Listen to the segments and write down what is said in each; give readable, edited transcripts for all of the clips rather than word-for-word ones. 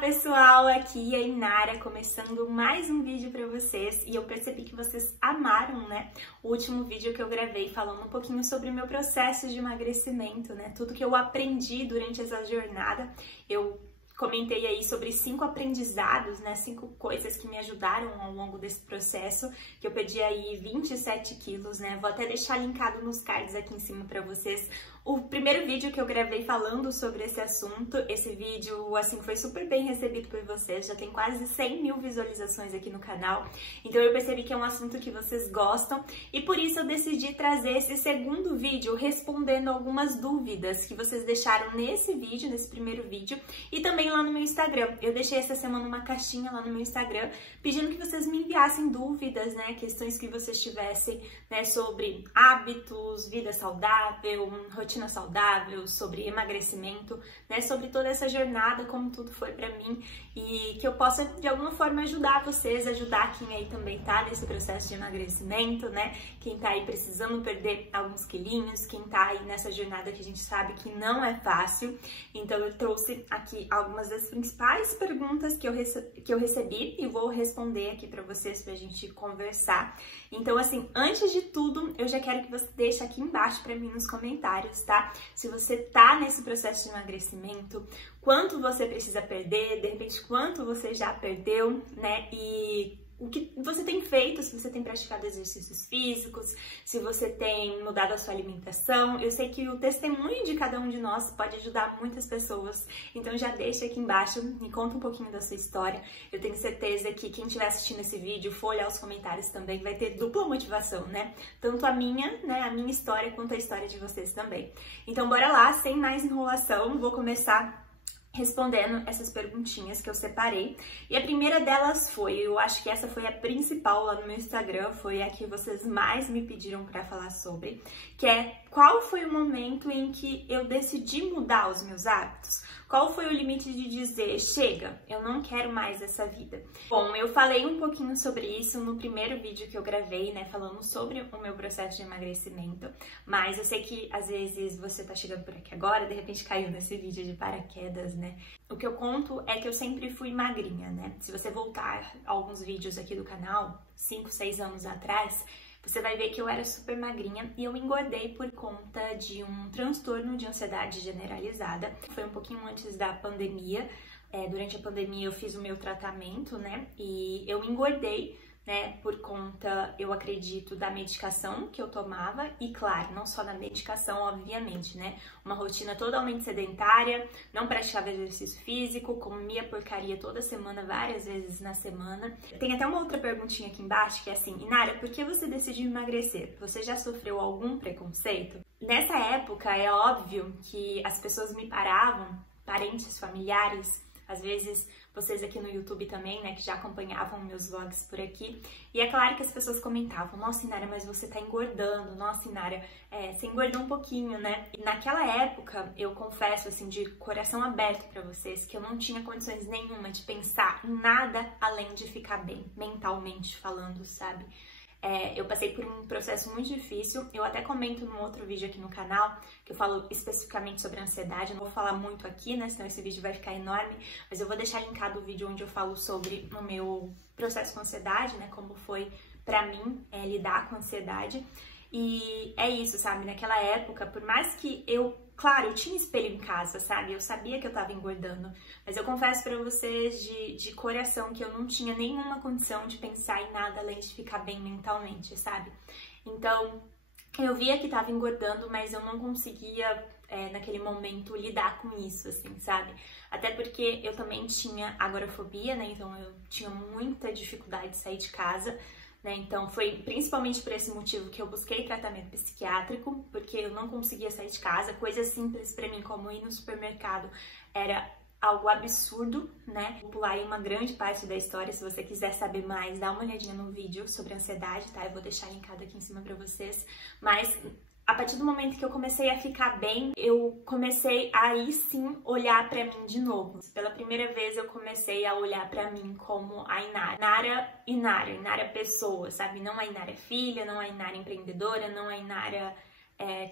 Pessoal, aqui é a Inara começando mais um vídeo para vocês e eu percebi que vocês amaram, né, o último vídeo que eu gravei falando um pouquinho sobre o meu processo de emagrecimento, né, tudo que eu aprendi durante essa jornada. Eu comentei aí sobre 5 aprendizados, né, 5 coisas que me ajudaram ao longo desse processo, que eu perdi aí 27 quilos, né, vou até deixar linkado nos cards aqui em cima para vocês o primeiro vídeo que eu gravei falando sobre esse assunto. Esse vídeo, assim, foi super bem recebido por vocês, já tem quase 100 mil visualizações aqui no canal, então eu percebi que é um assunto que vocês gostam e por isso eu decidi trazer esse segundo vídeo respondendo algumas dúvidas que vocês deixaram nesse vídeo, nesse primeiro vídeo, e também lá no meu Instagram. Eu deixei essa semana uma caixinha lá no meu Instagram pedindo que vocês me enviassem dúvidas, né, questões que vocês tivessem, né, sobre hábitos, vida saudável, rotina saudável, sobre emagrecimento, né, sobre toda essa jornada, como tudo foi pra mim, e que eu possa de alguma forma ajudar vocês, ajudar quem aí também tá nesse processo de emagrecimento, né, quem tá aí precisando perder alguns quilinhos, quem tá aí nessa jornada que a gente sabe que não é fácil. Então eu trouxe aqui algumas das principais perguntas que eu recebi e vou responder aqui pra vocês pra gente conversar. Então, assim, antes de tudo, eu já quero que você deixe aqui embaixo pra mim nos comentários, tá? Se você tá nesse processo de emagrecimento, quanto você precisa perder, de repente quanto você já perdeu, né? E o que você tem feito, se você tem praticado exercícios físicos, se você tem mudado a sua alimentação. Eu sei que o testemunho de cada um de nós pode ajudar muitas pessoas, então já deixa aqui embaixo, me conta um pouquinho da sua história. Eu tenho certeza que quem estiver assistindo esse vídeo, for olhar os comentários também, vai ter dupla motivação, né? Tanto a minha, né, a minha história, quanto a história de vocês também. Então bora lá, sem mais enrolação, vou começar respondendo essas perguntinhas que eu separei. E a primeira delas foi, eu acho que essa foi a principal lá no meu Instagram, foi a que vocês mais me pediram para falar sobre, que é: qual foi o momento em que eu decidi mudar os meus hábitos? Qual foi o limite de dizer, chega, eu não quero mais essa vida? Bom, eu falei um pouquinho sobre isso no primeiro vídeo que eu gravei, né, falando sobre o meu processo de emagrecimento, mas eu sei que às vezes você tá chegando por aqui agora, de repente caiu nesse vídeo de paraquedas, né? O que eu conto é que eu sempre fui magrinha, né? Se você voltar a alguns vídeos aqui do canal, 5, 6 anos atrás, você vai ver que eu era super magrinha e eu engordei por conta de um transtorno de ansiedade generalizada. Foi um pouquinho antes da pandemia. Durante a pandemia eu fiz o meu tratamento, né? E eu engordei, né, por conta, eu acredito, da medicação que eu tomava e, claro, não só da medicação, obviamente, né, uma rotina totalmente sedentária, não praticava exercício físico, comia porcaria toda semana, várias vezes na semana. Tem até uma outra perguntinha aqui embaixo que é assim: Inara, por que você decidiu emagrecer? Você já sofreu algum preconceito? Nessa época, é óbvio que as pessoas me paravam, parentes, familiares, às vezes vocês aqui no YouTube também, né, que já acompanhavam meus vlogs por aqui, e é claro que as pessoas comentavam: nossa, Inara, mas você tá engordando, nossa, Inara, você engordou um pouquinho, né? E naquela época, eu confesso, assim, de coração aberto pra vocês, que eu não tinha condições nenhuma de pensar em nada além de ficar bem, mentalmente falando, sabe? Eu passei por um processo muito difícil. Eu até comento num outro vídeo aqui no canal, que eu falo especificamente sobre ansiedade. Eu não vou falar muito aqui, né, senão esse vídeo vai ficar enorme, mas eu vou deixar linkado o vídeo onde eu falo sobre o meu processo com ansiedade, né, como foi pra mim lidar com ansiedade. E é isso, sabe? Naquela época, por mais que eu claro, eu tinha espelho em casa, sabe? Eu sabia que eu tava engordando, mas eu confesso pra vocês de coração que eu não tinha nenhuma condição de pensar em nada além de ficar bem mentalmente, sabe? Então, eu via que tava engordando, mas eu não conseguia, naquele momento, lidar com isso, assim, sabe? Até porque eu também tinha agorafobia, né? Então, eu tinha muita dificuldade de sair de casa, né? Então, foi principalmente por esse motivo que eu busquei tratamento psiquiátrico, porque eu não conseguia sair de casa. Coisas simples pra mim, como ir no supermercado, era algo absurdo, né? Vou pular aí uma grande parte da história. Se você quiser saber mais, dá uma olhadinha no vídeo sobre ansiedade, tá? Eu vou deixar linkado aqui em cima pra vocês. Mas a partir do momento que eu comecei a ficar bem, eu comecei a aí sim olhar pra mim de novo. Pela primeira vez eu comecei a olhar pra mim como a Inara pessoa, sabe? Não a Inara filha, não a Inara empreendedora, não a Inara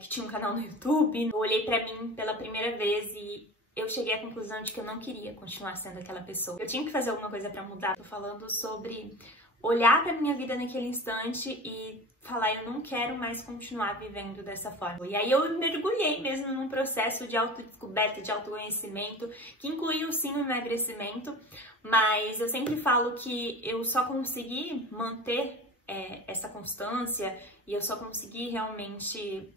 que tinha um canal no YouTube. Eu olhei pra mim pela primeira vez e eu cheguei à conclusão de que eu não queria continuar sendo aquela pessoa. Eu tinha que fazer alguma coisa pra mudar. Tô falando sobre olhar pra minha vida naquele instante e falar, eu não quero mais continuar vivendo dessa forma. E aí eu mergulhei mesmo num processo de autodescoberta, de autoconhecimento, que incluiu sim o emagrecimento, mas eu sempre falo que eu só consegui manter essa constância e eu só consegui realmente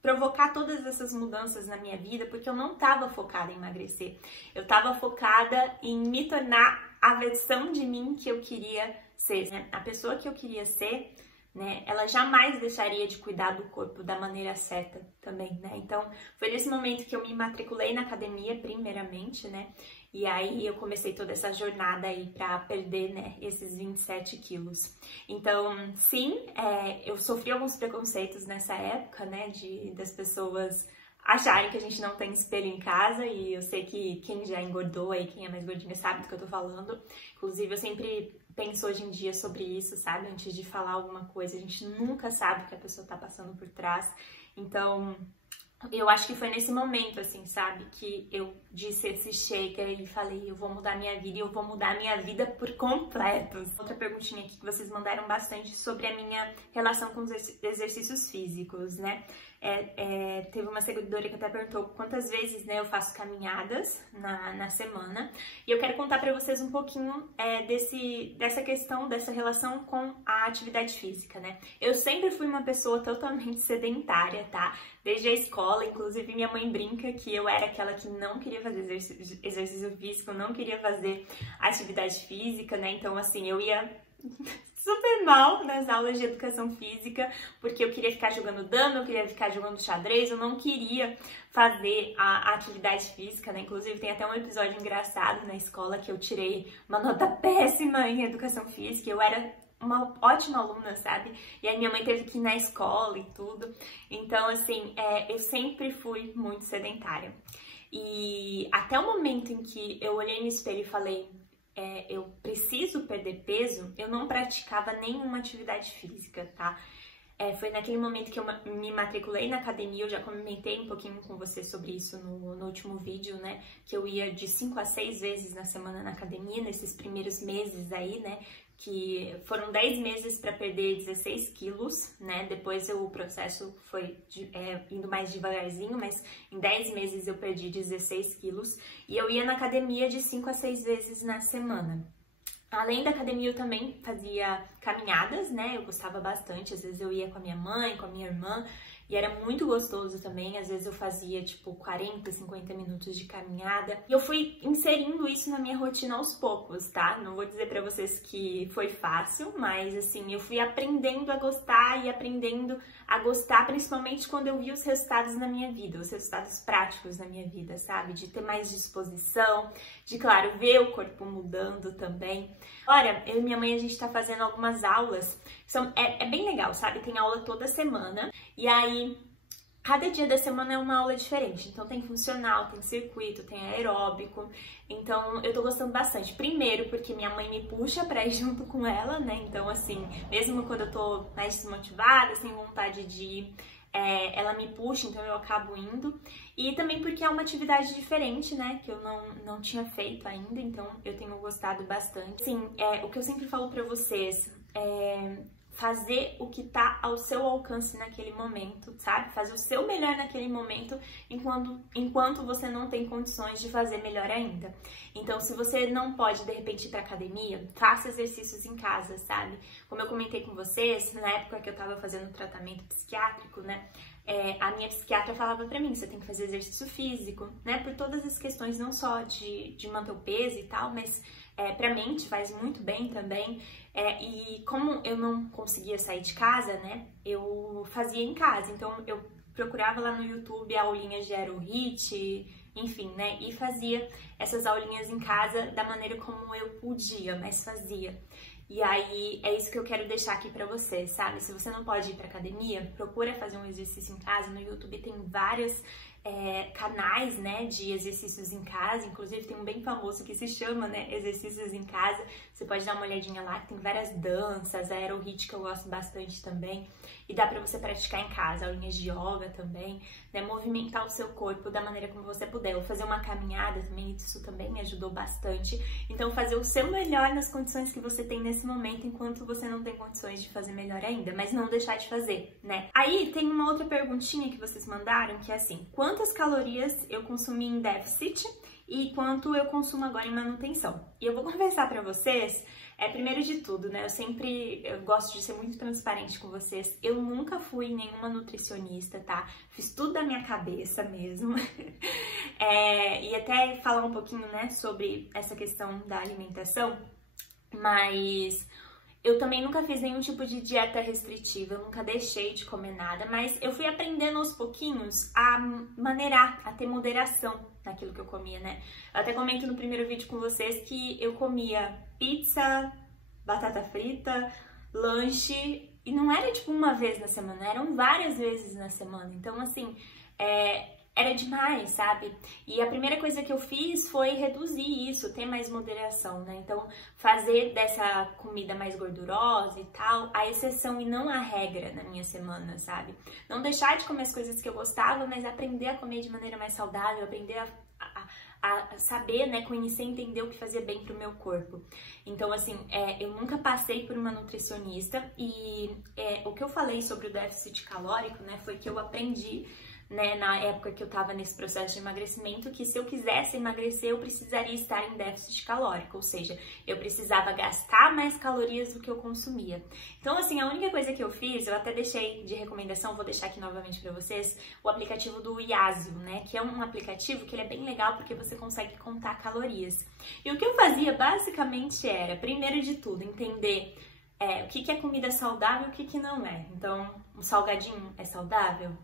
provocar todas essas mudanças na minha vida porque eu não estava focada em emagrecer. Eu estava focada em me tornar a versão de mim que eu queria ser, né? A pessoa que eu queria ser, né? Ela jamais deixaria de cuidar do corpo da maneira certa também, né? Então, foi nesse momento que eu me matriculei na academia, primeiramente, né? E aí eu comecei toda essa jornada aí pra perder, né, esses 27 quilos. Então, sim, eu sofri alguns preconceitos nessa época, né, das pessoas acharem que a gente não tem espelho em casa, e eu sei que quem já engordou aí, quem é mais gordinha, sabe do que eu tô falando. Inclusive, eu sempre penso hoje em dia sobre isso, sabe? Antes de falar alguma coisa, a gente nunca sabe o que a pessoa tá passando por trás. Então, eu acho que foi nesse momento, assim, sabe? Que eu disse esse shaker e falei, eu vou mudar minha vida e eu vou mudar minha vida por completo. Outra perguntinha aqui que vocês mandaram bastante sobre a minha relação com os exercícios físicos, né? Teve uma seguidora que até perguntou quantas vezes, né, eu faço caminhadas na semana. E eu quero contar pra vocês um pouquinho dessa questão, dessa relação com a atividade física, né? Eu sempre fui uma pessoa totalmente sedentária, tá? Desde a escola, inclusive minha mãe brinca que eu era aquela que não queria fazer exercício físico, não queria fazer atividade física, né? Então, assim, eu ia super mal nas aulas de educação física, porque eu queria ficar jogando dama, eu queria ficar jogando xadrez, eu não queria fazer a atividade física, né? Inclusive tem até um episódio engraçado na escola que eu tirei uma nota péssima em educação física, eu era uma ótima aluna, sabe? E aí minha mãe teve que ir na escola e tudo. Então, assim, eu sempre fui muito sedentária. E até o momento em que eu olhei no espelho e falei, eu preciso perder peso, eu não praticava nenhuma atividade física, tá? Foi naquele momento que eu me matriculei na academia, eu já comentei um pouquinho com você sobre isso no último vídeo, né? Que eu ia de 5 a 6 vezes na semana na academia, nesses primeiros meses aí, né? Que foram 10 meses para perder 16 quilos, né? Depois o processo foi indo mais devagarzinho, mas em 10 meses eu perdi 16 quilos. E eu ia na academia de 5 a 6 vezes na semana. Além da academia, eu também fazia caminhadas, né? Eu gostava bastante, às vezes eu ia com a minha mãe, com a minha irmã, e era muito gostoso também. Às vezes eu fazia, tipo, 40, 50 minutos de caminhada. E eu fui inserindo isso na minha rotina aos poucos, tá? Não vou dizer pra vocês que foi fácil, mas, assim, eu fui aprendendo a gostar e aprendendo a gostar, principalmente quando eu vi os resultados na minha vida, os resultados práticos na minha vida, sabe? De ter mais disposição, de, claro, ver o corpo mudando também. Olha, eu e minha mãe, a gente tá fazendo algumas aulas, é bem legal, sabe? Tem aula toda semana, e aí cada dia da semana é uma aula diferente. Então tem funcional, tem circuito, tem aeróbico. Então eu tô gostando bastante. Primeiro porque minha mãe me puxa pra ir junto com ela, né? Então assim, mesmo quando eu tô mais desmotivada, sem vontade de ir, ela me puxa, então eu acabo indo. E também porque é uma atividade diferente, né? Que eu não tinha feito ainda, então eu tenho gostado bastante. Assim, o que eu sempre falo pra vocês, fazer o que tá ao seu alcance naquele momento, sabe? Fazer o seu melhor naquele momento, enquanto você não tem condições de fazer melhor ainda. Então, se você não pode, de repente, ir pra academia, faça exercícios em casa, sabe? Como eu comentei com vocês, na época que eu tava fazendo tratamento psiquiátrico, né? A minha psiquiatra falava pra mim, você tem que fazer exercício físico, né? Por todas as questões, não só de manter o peso e tal, mas pra mente faz muito bem também. E como eu não conseguia sair de casa, né? Eu fazia em casa, então eu procurava lá no YouTube aulinhas de aerohit, enfim, né? E fazia essas aulinhas em casa da maneira como eu podia, mas fazia. E aí, é isso que eu quero deixar aqui pra vocês, sabe? Se você não pode ir pra academia, procura fazer um exercício em casa. No YouTube tem vários canais, né, de exercícios em casa. Inclusive tem um bem famoso que se chama, né, Exercícios em Casa. Você pode dar uma olhadinha lá, que tem várias danças, aerohit que eu gosto bastante também. E dá pra você praticar em casa, aulinhas de yoga também, né, movimentar o seu corpo da maneira como você puder. Ou fazer uma caminhada também, isso também me ajudou bastante. Então fazer o seu melhor nas condições que você tem nesse momento, enquanto você não tem condições de fazer melhor ainda, mas não deixar de fazer, né. Aí tem uma outra perguntinha que vocês mandaram, que é assim: quantas calorias eu consumi em déficit e quanto eu consumo agora em manutenção? E eu vou conversar pra vocês, primeiro de tudo, né, eu gosto de ser muito transparente com vocês, eu nunca fui nenhuma nutricionista, tá? Fiz tudo da minha cabeça mesmo. E até falar um pouquinho, né, sobre essa questão da alimentação, mas eu também nunca fiz nenhum tipo de dieta restritiva, eu nunca deixei de comer nada, mas eu fui aprendendo aos pouquinhos a maneirar, a ter moderação naquilo que eu comia, né? Eu até comento no primeiro vídeo com vocês que eu comia pizza, batata frita, lanche, e não era tipo uma vez na semana, eram várias vezes na semana. Então, assim, era demais, sabe? E a primeira coisa que eu fiz foi reduzir isso, ter mais moderação, né? Então, fazer dessa comida mais gordurosa e tal a exceção e não a regra na minha semana, sabe? Não deixar de comer as coisas que eu gostava, mas aprender a comer de maneira mais saudável, aprender a saber, né, conhecer e entender o que fazia bem pro meu corpo. Então, assim, eu nunca passei por uma nutricionista e o que eu falei sobre o déficit calórico, né, foi que eu aprendi, né, na época que eu tava nesse processo de emagrecimento, que se eu quisesse emagrecer, eu precisaria estar em déficit calórico, ou seja, eu precisava gastar mais calorias do que eu consumia. Então, assim, a única coisa que eu fiz, eu até deixei de recomendação, vou deixar aqui novamente pra vocês, o aplicativo do Yazoo, né, que é um aplicativo que ele é bem legal porque você consegue contar calorias. E o que eu fazia, basicamente, era, primeiro de tudo, entender o que é comida saudável e o que não é. Então, um salgadinho é saudável?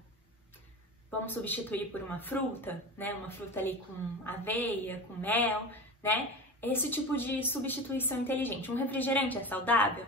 Vamos substituir por uma fruta, né? Uma fruta ali com aveia, com mel, né? Esse tipo de substituição inteligente. Um refrigerante é saudável?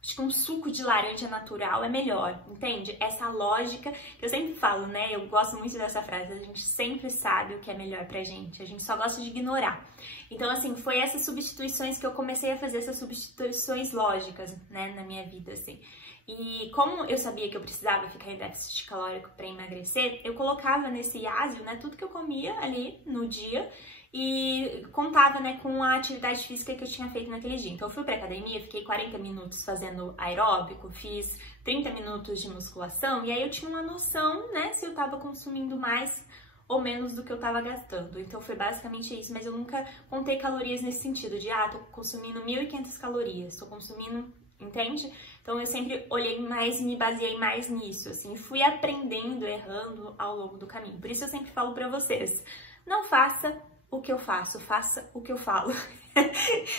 Acho que um suco de laranja natural é melhor, entende? Essa lógica que eu sempre falo, né? Eu gosto muito dessa frase, a gente sempre sabe o que é melhor pra gente, a gente só gosta de ignorar. Então, assim, foi essas substituições que eu comecei a fazer, essas substituições lógicas, né, na minha vida, assim. E como eu sabia que eu precisava ficar em déficit calórico para emagrecer, eu colocava nesse Yazoo, né, tudo que eu comia ali no dia e contava, né, com a atividade física que eu tinha feito naquele dia. Então eu fui pra academia, fiquei 40 minutos fazendo aeróbico, fiz 30 minutos de musculação e aí eu tinha uma noção, né, se eu tava consumindo mais ou menos do que eu tava gastando. Então foi basicamente isso, mas eu nunca contei calorias nesse sentido de, tô consumindo 1.500 calorias, tô consumindo, entende? Então eu sempre olhei mais e me baseei mais nisso, assim, fui aprendendo, errando ao longo do caminho. Por isso eu sempre falo pra vocês, não faça o que eu faço, faça o que eu falo.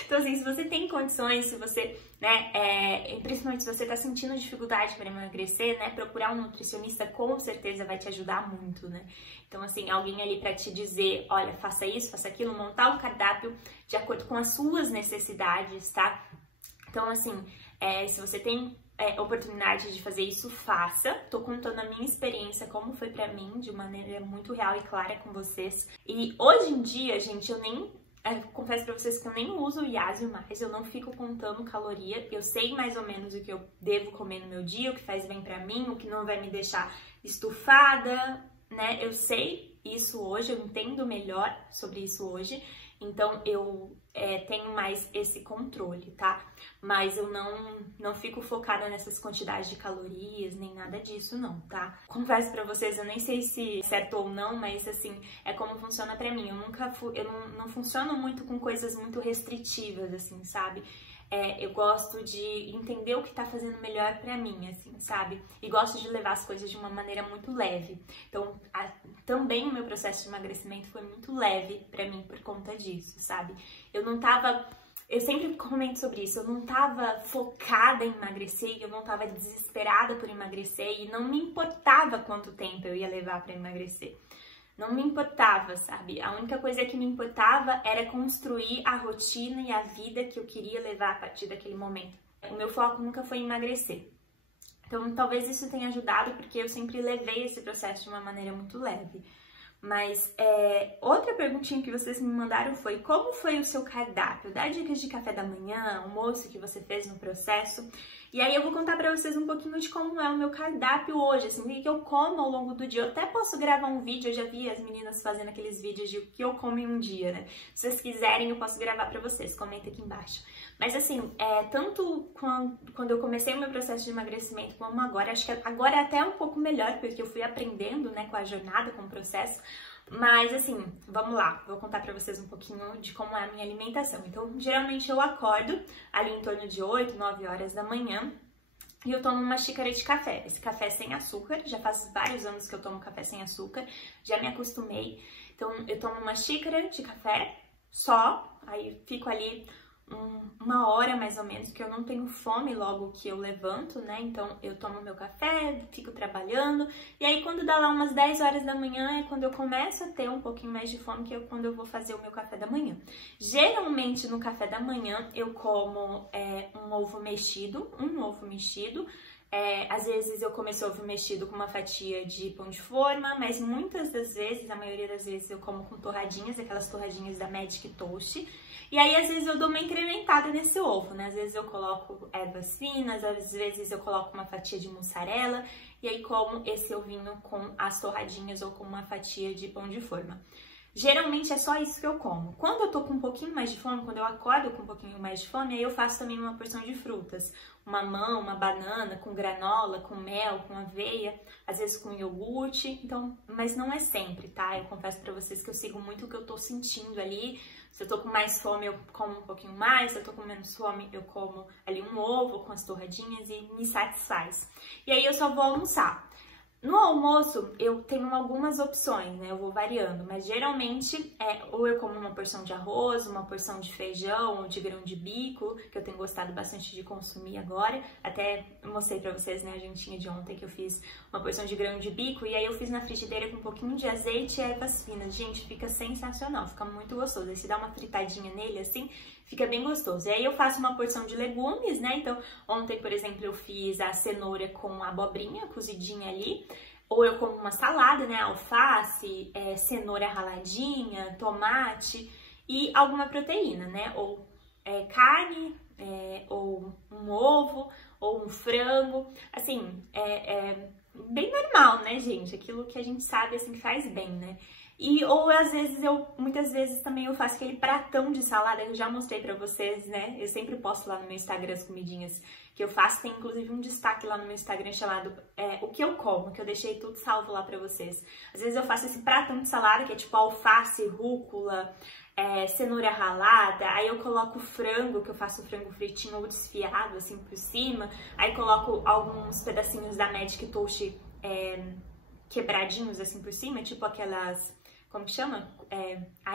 Então, assim, se você tem condições, se você, né, principalmente se você tá sentindo dificuldade para emagrecer, né, procurar um nutricionista com certeza vai te ajudar muito, né? Então, assim, alguém ali para te dizer, olha, faça isso, faça aquilo, montar um cardápio de acordo com as suas necessidades, tá? Então, assim, se você tem oportunidade de fazer isso, faça. Tô contando a minha experiência, como foi pra mim, de maneira muito real e clara com vocês. E hoje em dia, gente, eu nem... confesso pra vocês que eu nem uso o Yazoo mais, eu não fico contando caloria, eu sei mais ou menos o que eu devo comer no meu dia, o que faz bem pra mim, o que não vai me deixar estufada, né? Eu sei isso hoje, eu entendo melhor sobre isso hoje, então eu tenho mais esse controle, tá? Mas eu não fico focada nessas quantidades de calorias, nem nada disso não, tá? Confesso pra vocês, eu nem sei se é certo ou não, mas assim, é como funciona pra mim. Eu não funciono muito com coisas muito restritivas, assim, sabe? Eu gosto de entender o que tá fazendo melhor pra mim, assim, sabe? E gosto de levar as coisas de uma maneira muito leve. Então, também o meu processo de emagrecimento foi muito leve pra mim por conta disso, sabe? Eu sempre comento sobre isso, eu não tava focada em emagrecer, eu não tava desesperada por emagrecer e não me importava quanto tempo eu ia levar pra emagrecer. Não me importava, sabe? A única coisa que me importava era construir a rotina e a vida que eu queria levar a partir daquele momento. O meu foco nunca foi emagrecer. Então, talvez isso tenha ajudado, porque eu sempre levei esse processo de uma maneira muito leve. Mas outra perguntinha que vocês me mandaram foi: como foi o seu cardápio? Dá dicas de café da manhã, almoço que você fez no processo. E aí eu vou contar pra vocês um pouquinho de como é o meu cardápio hoje, assim, o que eu como ao longo do dia. Eu até posso gravar um vídeo, eu já vi as meninas fazendo aqueles vídeos de o que eu como em um dia, né? Se vocês quiserem, eu posso gravar pra vocês, comenta aqui embaixo. Mas assim, tanto quando eu comecei o meu processo de emagrecimento como agora, acho que agora é até um pouco melhor, porque eu fui aprendendo, né, com a jornada, com o processo. Mas assim, vamos lá, vou contar pra vocês um pouquinho de como é a minha alimentação. Então, geralmente eu acordo ali em torno de 8, 9 horas da manhã e eu tomo uma xícara de café. Esse café é sem açúcar, já faz vários anos que eu tomo café sem açúcar, já me acostumei. Então, eu tomo uma xícara de café só, aí fico ali uma hora mais ou menos, que eu não tenho fome logo que eu levanto, né? Então eu tomo meu café, fico trabalhando, e aí quando dá lá umas 10 horas da manhã é quando eu começo a ter um pouquinho mais de fome, que é quando eu vou fazer o meu café da manhã. Geralmente no café da manhã eu como um ovo mexido. Às vezes eu como esse ovo mexido com uma fatia de pão de forma, mas muitas das vezes, a maioria das vezes, eu como com torradinhas, aquelas torradinhas da Magic Toast. E aí, às vezes, eu dou uma incrementada nesse ovo, né? Às vezes eu coloco ervas finas, às vezes eu coloco uma fatia de mussarela, e aí como esse ovinho com as torradinhas ou com uma fatia de pão de forma. Geralmente é só isso que eu como. Quando eu tô com um pouquinho mais de fome, quando eu acordo com um pouquinho mais de fome, aí eu faço também uma porção de frutas. Uma mamão, uma banana, com granola, com mel, com aveia, às vezes com iogurte. Então, mas não é sempre, tá? Eu confesso pra vocês que eu sigo muito o que eu tô sentindo ali. Se eu tô com mais fome, eu como um pouquinho mais. Se eu tô com menos fome, eu como ali um ovo com as torradinhas e me satisfaz. E aí eu só vou almoçar. No almoço, eu tenho algumas opções, né? Eu vou variando, mas geralmente ou eu como uma porção de arroz, uma porção de feijão ou de grão de bico, que eu tenho gostado bastante de consumir agora. Até mostrei pra vocês, né, a jantinha de ontem que eu fiz uma porção de grão de bico e aí eu fiz na frigideira com um pouquinho de azeite e ervas finas. Gente, fica sensacional, fica muito gostoso. Aí se dá uma fritadinha nele assim, fica bem gostoso. E aí eu faço uma porção de legumes, né? Então, ontem, por exemplo, eu fiz a cenoura com abobrinha cozidinha ali. Ou eu como uma salada, né? Alface, cenoura raladinha, tomate e alguma proteína, né? Ou carne, ou um ovo, ou um frango. Assim, bem normal, né, gente? Aquilo que a gente sabe, assim, que faz bem, né? Ou às vezes muitas vezes também eu faço aquele pratão de salada que eu já mostrei pra vocês, né? Eu sempre posto lá no meu Instagram as comidinhas que eu faço. Tem inclusive um destaque lá no meu Instagram chamado O que eu como, que eu deixei tudo salvo lá pra vocês. Às vezes eu faço esse pratão de salada que é tipo alface, rúcula, cenoura ralada, aí eu coloco frango, que eu faço frango fritinho ou desfiado assim por cima, aí coloco alguns pedacinhos da Magic Toast quebradinhos assim por cima, tipo aquelas... Como que chama?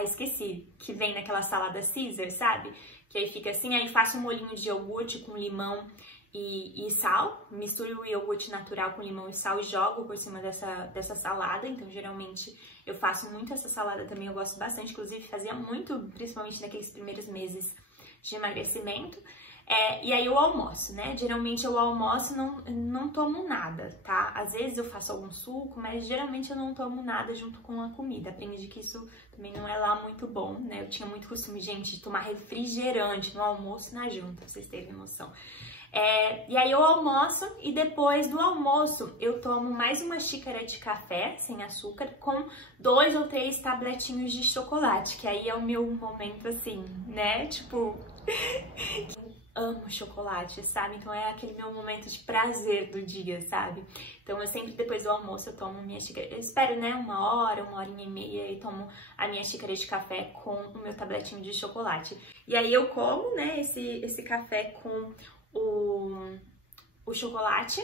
Esqueci. Que vem naquela salada Caesar, sabe? Que aí fica assim, aí faço um molhinho de iogurte com limão e sal. Misturo o iogurte natural com limão e sal e jogo por cima dessa salada. Então, geralmente, eu faço muito essa salada também. Eu gosto bastante. Inclusive, fazia muito, principalmente naqueles primeiros meses de emagrecimento. E aí eu almoço, né? Geralmente eu almoço e não tomo nada, tá? Às vezes eu faço algum suco, mas geralmente eu não tomo nada junto com a comida. Aprendi que isso também não é lá muito bom, né? Eu tinha muito costume, gente, de tomar refrigerante no almoço e na janta, pra vocês terem noção. E aí eu almoço e depois do almoço eu tomo mais uma xícara de café sem açúcar com 2 ou 3 tabletinhos de chocolate, que aí é o meu momento assim, né? Tipo, amo chocolate, sabe? Então é aquele meu momento de prazer do dia, sabe? Então eu sempre depois do almoço eu tomo minha xícara, eu espero, né, 1h, 1h30 e tomo a minha xícara de café com o meu tabletinho de chocolate. E aí eu como, né, esse café com o chocolate.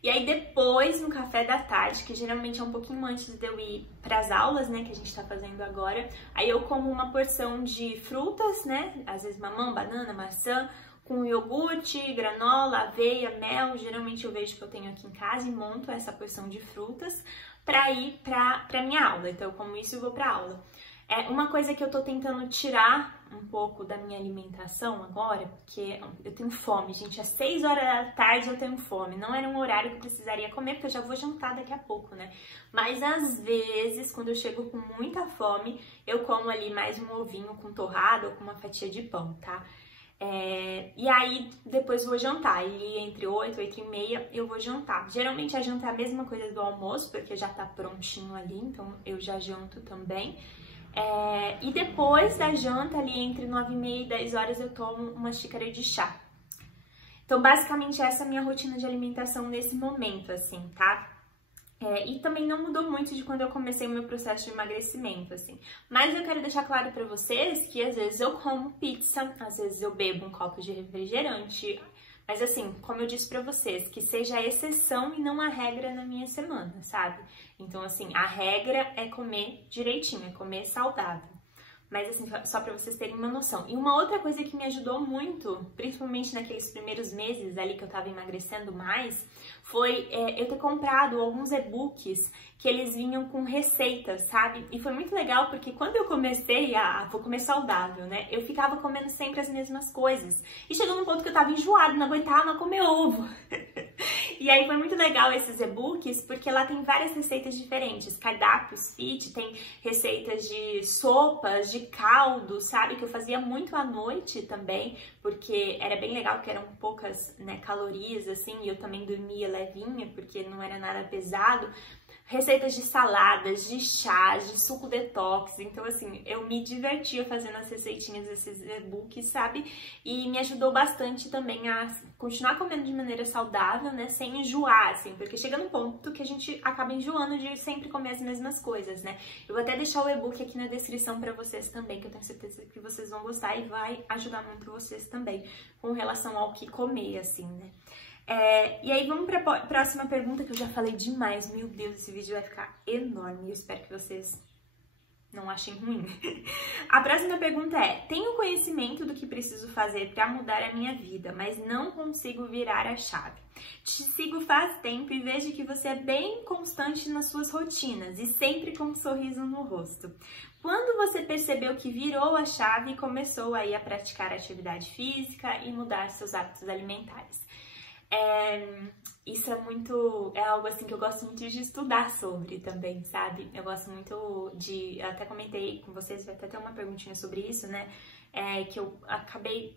E aí depois, no café da tarde, que geralmente é um pouquinho antes de eu ir para as aulas, né, que a gente tá fazendo agora, aí eu como uma porção de frutas, né, às vezes mamão, banana, maçã, com iogurte, granola, aveia, mel. Geralmente eu vejo que eu tenho aqui em casa e monto essa porção de frutas para ir para minha aula. Então eu como isso e vou para aula. Uma coisa que eu tô tentando tirar um pouco da minha alimentação agora, porque eu tenho fome, gente. Às 6 horas da tarde eu tenho fome. Não era um horário que eu precisaria comer, porque eu já vou jantar daqui a pouco, né? Mas às vezes, quando eu chego com muita fome, eu como ali mais um ovinho com torrada ou com uma fatia de pão, tá? E aí depois vou jantar, e entre 8 e 8h30 eu vou jantar. Geralmente a janta é a mesma coisa do almoço, porque já tá prontinho ali, então eu já janto também. E depois da janta, ali entre 9h30 e 10 horas, eu tomo uma xícara de chá. Então basicamente essa é a minha rotina de alimentação nesse momento, assim, tá? E também não mudou muito de quando eu comecei o meu processo de emagrecimento, assim. Mas eu quero deixar claro pra vocês que às vezes eu como pizza, às vezes eu bebo um copo de refrigerante. Mas assim, como eu disse pra vocês, que seja a exceção e não a regra na minha semana, sabe? Então assim, a regra é comer direitinho, é comer saudável. Mas assim, só pra vocês terem uma noção. E uma outra coisa que me ajudou muito, principalmente naqueles primeiros meses ali que eu tava emagrecendo mais, foi eu ter comprado alguns e-books que eles vinham com receitas, sabe? E foi muito legal porque quando eu comecei vou comer saudável, né? Eu ficava comendo sempre as mesmas coisas. E chegou num ponto que eu tava enjoada, não aguentava comer ovo. E aí foi muito legal esses e-books, porque lá tem várias receitas diferentes, cardápios fit, tem receitas de sopas, de caldo, sabe? Que eu fazia muito à noite também, porque era bem legal, porque eram poucas, né, calorias, assim, e eu também dormia levinha, porque não era nada pesado. Receitas de saladas, de chás, de suco detox. Então, assim, eu me divertia fazendo as receitinhas desses e-books, sabe? E me ajudou bastante também a continuar comendo de maneira saudável, né? Sem enjoar, assim, porque chega num ponto que a gente acaba enjoando de sempre comer as mesmas coisas, né? Eu vou até deixar o e-book aqui na descrição pra vocês também, que eu tenho certeza que vocês vão gostar e vai ajudar muito vocês também com relação ao que comer, assim, né? E aí vamos para a próxima pergunta, que eu já falei demais. Meu Deus, esse vídeo vai ficar enorme. Eu espero que vocês não achem ruim. A próxima pergunta é: tenho conhecimento do que preciso fazer para mudar a minha vida, mas não consigo virar a chave. Te sigo faz tempo e vejo que você é bem constante nas suas rotinas e sempre com um sorriso no rosto. Quando você percebeu que virou a chave e começou aí a praticar atividade física e mudar seus hábitos alimentares? Isso é algo assim que eu gosto muito de estudar sobre também, sabe? Eu gosto muito eu até comentei com vocês, vai até ter uma perguntinha sobre isso, né? Que eu acabei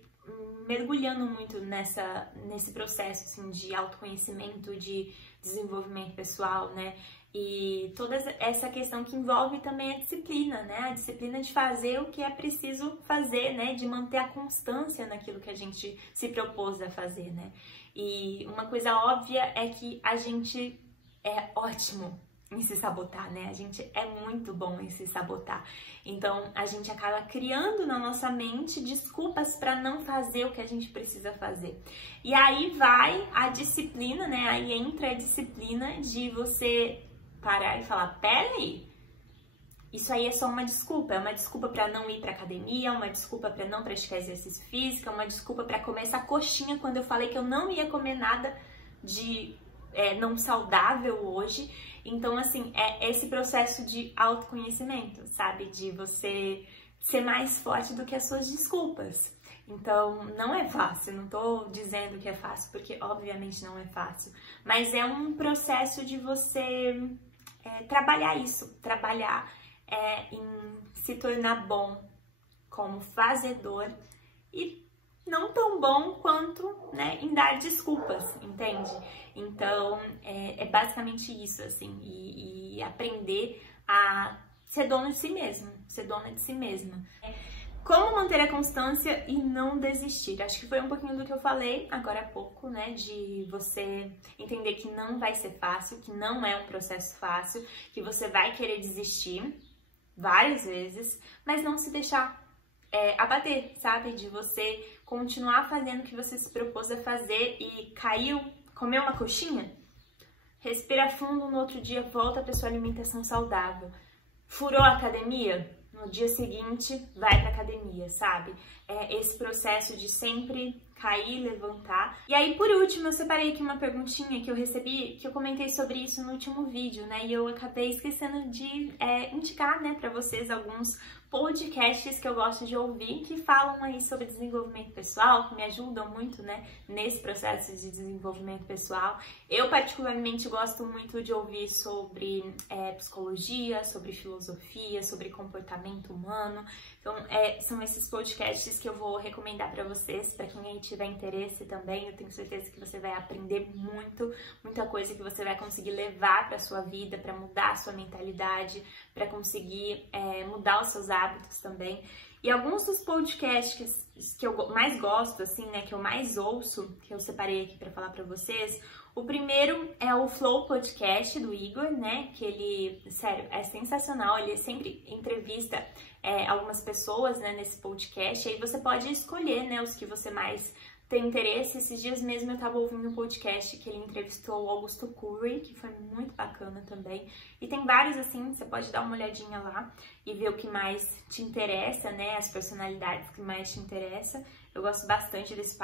mergulhando muito nesse processo, assim, de autoconhecimento, de desenvolvimento pessoal, né? E toda essa questão que envolve também a disciplina, né? A disciplina de fazer o que é preciso fazer, né? De manter a constância naquilo que a gente se propôs a fazer, né? E uma coisa óbvia é que a gente é ótimo em se sabotar, né? A gente é muito bom em se sabotar. Então, a gente acaba criando na nossa mente desculpas para não fazer o que a gente precisa fazer. E aí vai a disciplina, né? Aí entra a disciplina de você parar e falar: peraí, isso aí é só uma desculpa. É uma desculpa para não ir para academia, uma desculpa para não praticar exercício físico, uma desculpa para comer essa coxinha quando eu falei que eu não ia comer nada de não saudável hoje. Então, assim, é esse processo de autoconhecimento, sabe? De você ser mais forte do que as suas desculpas. Então, não é fácil, não tô dizendo que é fácil, porque obviamente não é fácil, mas é um processo de você trabalhar isso, trabalhar em se tornar bom como fazedor e não tão bom quanto, né, em dar desculpas, entende? Então, é basicamente isso, assim, e aprender a ser dono de si mesmo, ser dona de si mesma. Como manter a constância e não desistir? Acho que foi um pouquinho do que eu falei agora há pouco, né? De você entender que não vai ser fácil, que não é um processo fácil, que você vai querer desistir várias vezes, mas não se deixar abater, sabe? De você continuar fazendo o que você se propôs a fazer e caiu, comeu uma coxinha? Respira fundo, no outro dia volta para sua alimentação saudável. Furou a academia? No dia seguinte, vai pra academia, sabe? Esse processo de sempre cair, levantar. E aí, por último, eu separei aqui uma perguntinha que eu recebi, que eu comentei sobre isso no último vídeo, né? E eu acabei esquecendo de indicar, né, pra vocês alguns podcasts que eu gosto de ouvir, que falam aí sobre desenvolvimento pessoal, que me ajudam muito, né, nesse processo de desenvolvimento pessoal. Eu, particularmente, gosto muito de ouvir sobre psicologia, sobre filosofia, sobre comportamento humano. Então, são esses podcasts que eu vou recomendar para vocês, para quem aí tiver interesse também. Eu tenho certeza que você vai aprender muita coisa que você vai conseguir levar para sua vida, para mudar a sua mentalidade, para conseguir mudar os seus hábitos também. E alguns dos podcasts que eu mais gosto, assim, né, que eu mais ouço, que eu separei aqui para falar para vocês, o primeiro é o Flow Podcast do Igor, né, que ele, sério, é sensacional, ele sempre entrevista algumas pessoas, né, nesse podcast, aí você pode escolher, né, os que você mais tem interesse. Esses dias mesmo eu tava ouvindo um podcast que ele entrevistou o Augusto Curry, que foi muito bacana também. E tem vários, assim, você pode dar uma olhadinha lá e ver o que mais te interessa, né? As personalidades que mais te interessam. Eu gosto bastante desse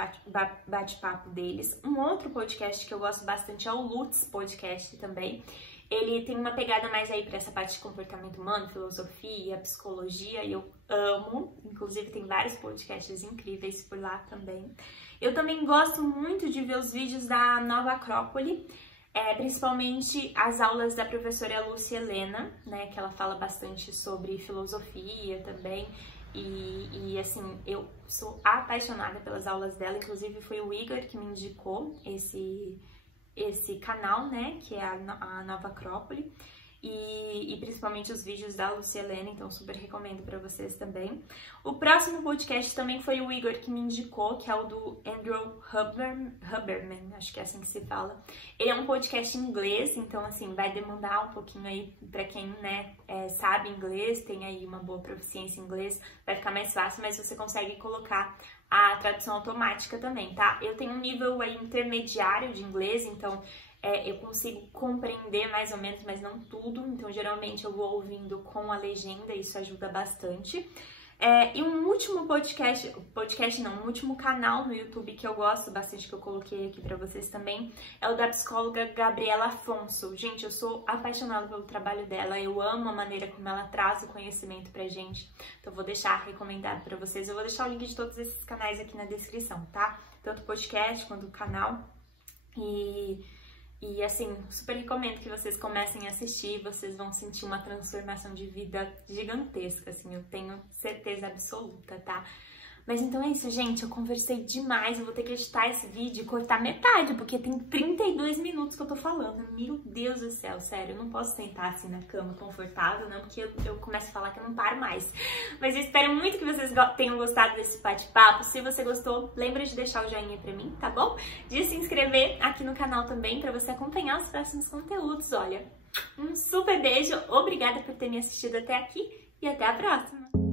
bate-papo deles. Um outro podcast que eu gosto bastante é o Lutz Podcast também. Ele tem uma pegada mais aí para essa parte de comportamento humano, filosofia, psicologia, e eu amo. Inclusive tem vários podcasts incríveis por lá também. Eu também gosto muito de ver os vídeos da Nova Acrópole, principalmente as aulas da professora Lúcia Helena, né, que ela fala bastante sobre filosofia também. E assim, eu sou apaixonada pelas aulas dela, inclusive foi o Igor que me indicou esse canal, né, que é a Nova Acrópole, e principalmente os vídeos da Lúcia Helena, então super recomendo para vocês também. O próximo podcast também foi o Igor que me indicou, que é o do Andrew Huberman, acho que é assim que se fala. Ele é um podcast em inglês, então assim, vai demandar um pouquinho aí para quem, né, sabe inglês, tem aí uma boa proficiência em inglês, vai ficar mais fácil, mas você consegue colocar a tradução automática também, tá? Eu tenho um nível aí intermediário de inglês, então eu consigo compreender mais ou menos, mas não tudo, então geralmente eu vou ouvindo com a legenda, isso ajuda bastante. E um último um último canal no YouTube que eu gosto bastante, que eu coloquei aqui pra vocês também, é o da psicóloga Gabriela Afonso. Gente, eu sou apaixonada pelo trabalho dela, eu amo a maneira como ela traz o conhecimento pra gente, então vou deixar recomendado pra vocês. Eu vou deixar o link de todos esses canais aqui na descrição, tá? Tanto o podcast quanto o canal. E assim, super recomendo que vocês comecem a assistir, vocês vão sentir uma transformação de vida gigantesca, assim, eu tenho certeza absoluta, tá? Mas então é isso, gente, eu conversei demais, eu vou ter que editar esse vídeo e cortar metade, porque tem 32 minutos que eu tô falando. Meu Deus do céu, sério, eu não posso sentar assim na cama confortável, não, porque eu começo a falar que eu não paro mais. Mas eu espero muito que vocês tenham gostado desse bate-papo. Se você gostou, lembra de deixar o joinha pra mim, tá bom? De se inscrever aqui no canal também, pra você acompanhar os próximos conteúdos. Olha, um super beijo, obrigada por ter me assistido até aqui e até a próxima!